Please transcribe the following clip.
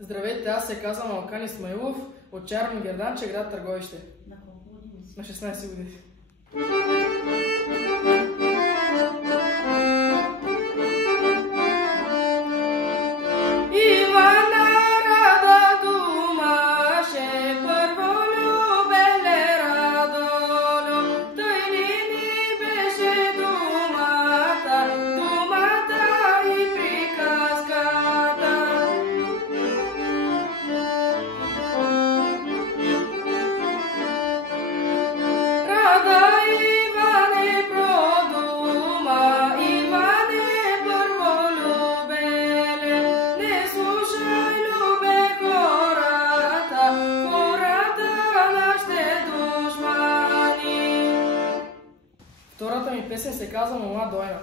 Здравейте, аз се казвам Алкан Исмаилов от Чарно Герданче, град Търговище. На колко години си? На 16 години. Втората ми песен се казва "Мома Дойна".